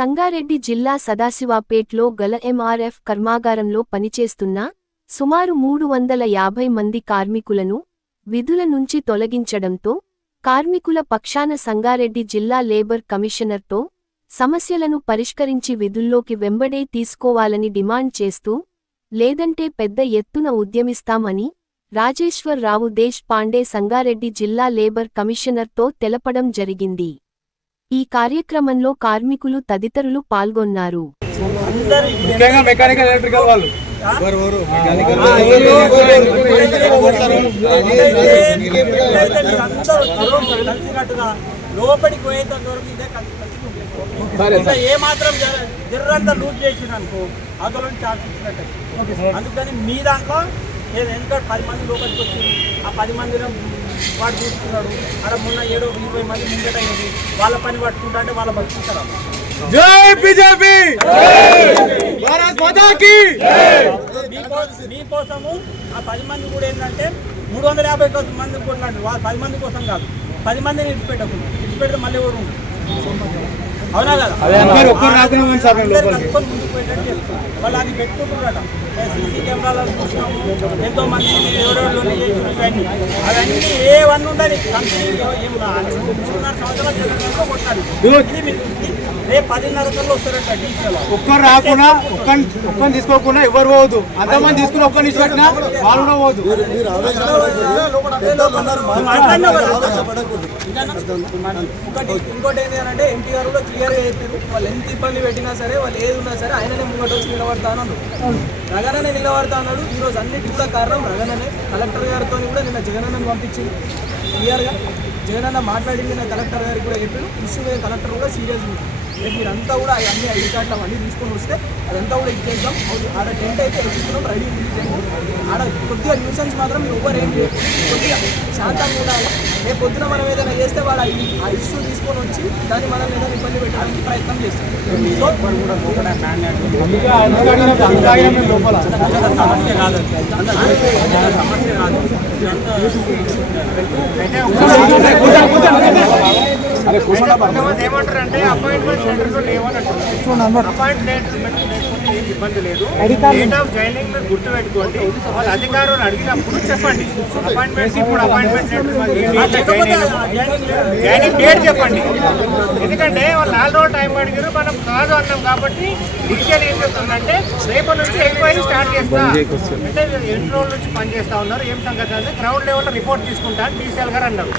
సంగారెడ్డి జిల్లా సదాశివపేట్లో గల ఎంఆర్ఎఫ్ కర్మాగారంలో పనిచేస్తున్న సుమారు 350 మంది కార్మికులను విధుల నుంచి తొలగించడంతో కార్మికుల పక్షాన సంగారెడ్డి జిల్లా లేబర్ కమిషనర్తో సమస్యలను పరిష్కరించి విధుల్లోకి వెంబడే తీసుకోవాలని డిమాండ్ చేస్తూ లేదంటే పెద్ద ఎత్తున ఉద్యమిస్తామని రాజేశ్వర్ రావు దేశ్ పాండే సంగారెడ్డి జిల్లా లేబర్ కమిషనర్తో తెలపడం జరిగింది। ఈ కార్యక్రమంలో కార్మికులు తదితరులు పాల్గొన్నారు। లోపలికి పోయేంత వరకు ఇదే కలిసి ఏ మాత్రం జర్రంతా లూట్ చేసిననుకో అందులో ఛాన్స్ ఇచ్చినట్టు। అందుకని మీ దాంట్లో నేను ఎందుకంటే 10 మంది లోపలికి వచ్చి ఆ 10 మందిని వాడు చూసుకున్నాడు అక్కడ మొన్న 20 మంది ముంగటయ్యేది వాళ్ళ పని పట్టుకుంటా అంటే వాళ్ళ బతుకుంటారా? జై బీజేపీ, భారత్ మాతా కీ మీకోసము ఆ 10 మంది కూడా ఏంటంటే 350 మంది కొట్లాంటి వాళ్ళు 10 మంది కోసం కాదు, 10 మందిని ఇడిచిపెడితే మళ్ళీ ఎవరు అవునా కదా? ముందుకు పోయేటట్టు చేస్తారు వాళ్ళు, అది పెట్టుకుంటున్నారట। సీసీ కెమెరాలను చూసినాము, ఎంతో మంది అవన్నీ అవన్నీ ఏవన్నీ ఉండాలి కంపెనీ 3.5 సంవత్సరాలు కొట్టాలి। రేపు 10:30 కల్లా వస్తారంట డీసీలో ఒక్కరు రాకుండా ఒక్కరిని తీసుకోకుండా ఎవరు పోవద్దు, అంతమంది తీసుకుని ఒక్కరిని ఇచ్చిపెట్టినా వాళ్ళు కూడా పోవద్దు। ఇంకోటి ఏంటి అంటే ఎన్టీఆర్ కూడా క్లియర్గా చెప్పారు, వాళ్ళు ఎంత ఇబ్బంది పెట్టినా సరే వాళ్ళు ఏది ఉన్నా సరే ఆయననే ముంగట వచ్చి నిలబడతాను రగననే నిలబడతా అన్నాడు। ఈరోజు అన్నిటి కూడా కారణం రగననే। కలెక్టర్ గారితో కూడా నిన్న జగనన్నను పంపించింది క్లియర్గా, జగనన్న మాట్లాడింది నా కలెక్టర్ గారికి కూడా చెప్పారు, ఇష్యూ మీద కలెక్టర్ కూడా సీరియస్ ఉంది। రేపు మీరంతా కూడా అన్ని ఐడి కార్డులు అవన్నీ తీసుకొని వస్తే అదంతా కూడా ఇచ్చేద్దాం। ఆడ టెంట్ అయితే ఎక్కిస్తున్నాం, రెడీ ఉంది టెంట్। ఆడ కొద్దిగా న్యూసెన్స్ మాత్రం మీరు ఓవర్ ఏం కొద్దిగా శాంతంగా ఉండాలి। రేపు పొద్దున మనం ఏదైనా చేస్తే వాళ్ళు ఆ ఇష్యూ తీసుకొని వచ్చి దాన్ని మనం ఏదైనా ఇబ్బంది పెట్టడానికి ప్రయత్నం చేస్తాం। ఏమంటారంటే అపాయింట్మెంట్ లెటర్స్ లేవన్నట్టు, అపాయింట్మెంట్ లేకపోతే ఏం ఇబ్బంది లేదు, డేట్ ఆఫ్ జాయినింగ్ మీరు గుర్తు పెట్టుకోండి, వాళ్ళ అధికారులు అడిగినప్పుడు చెప్పండి అపాయింట్మెంట్, ఇప్పుడు అపాయింట్మెంట్ జాయినింగ్ డేట్ చెప్పండి। ఎందుకంటే వాళ్ళు 4 రోజులు టైం అడిగారు, మనం కాదు అన్నాం కాబట్టి డిసిషన్ ఏం చెప్తుందంటే రేపటి నుంచి ఎంక్వైరీ స్టార్ట్ చేస్తా అంటే ఎన్ని రోజుల నుంచి పనిచేస్తా ఉన్నారు ఏం సంగతి అంటే గ్రౌండ్ లెవెల్లో రిపోర్ట్ తీసుకుంటా అని డీసీఎల్ గారు అన్నారు।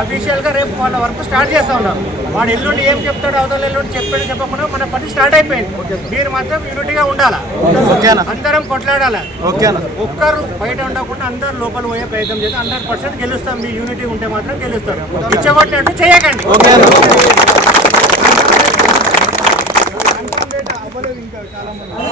అఫీషియల్గా రేపు వాళ్ళ వర్క్ స్టార్ట్ చేస్తా ఉన్నారు। వాడు ఎల్లుండి ఏం చెప్తాడు అవతల ఎల్లుండి చెప్పకుండా మన పని స్టార్ట్ అయిపోయింది। మీరు మాత్రం యూనిటీగా ఉండాలా, అందరం కొట్లాడాలి, ఒక్కరు బయట ఉండకుండా అందరు లోపల పోయే ప్రయత్నం చేస్తే 100% గెలుస్తాం। మీ యూనిటీ ఉంటే మాత్రం గెలుస్తారు, ఇచ్చగొట్టినట్టు చేయకండి। ఇంకా చాలా మంది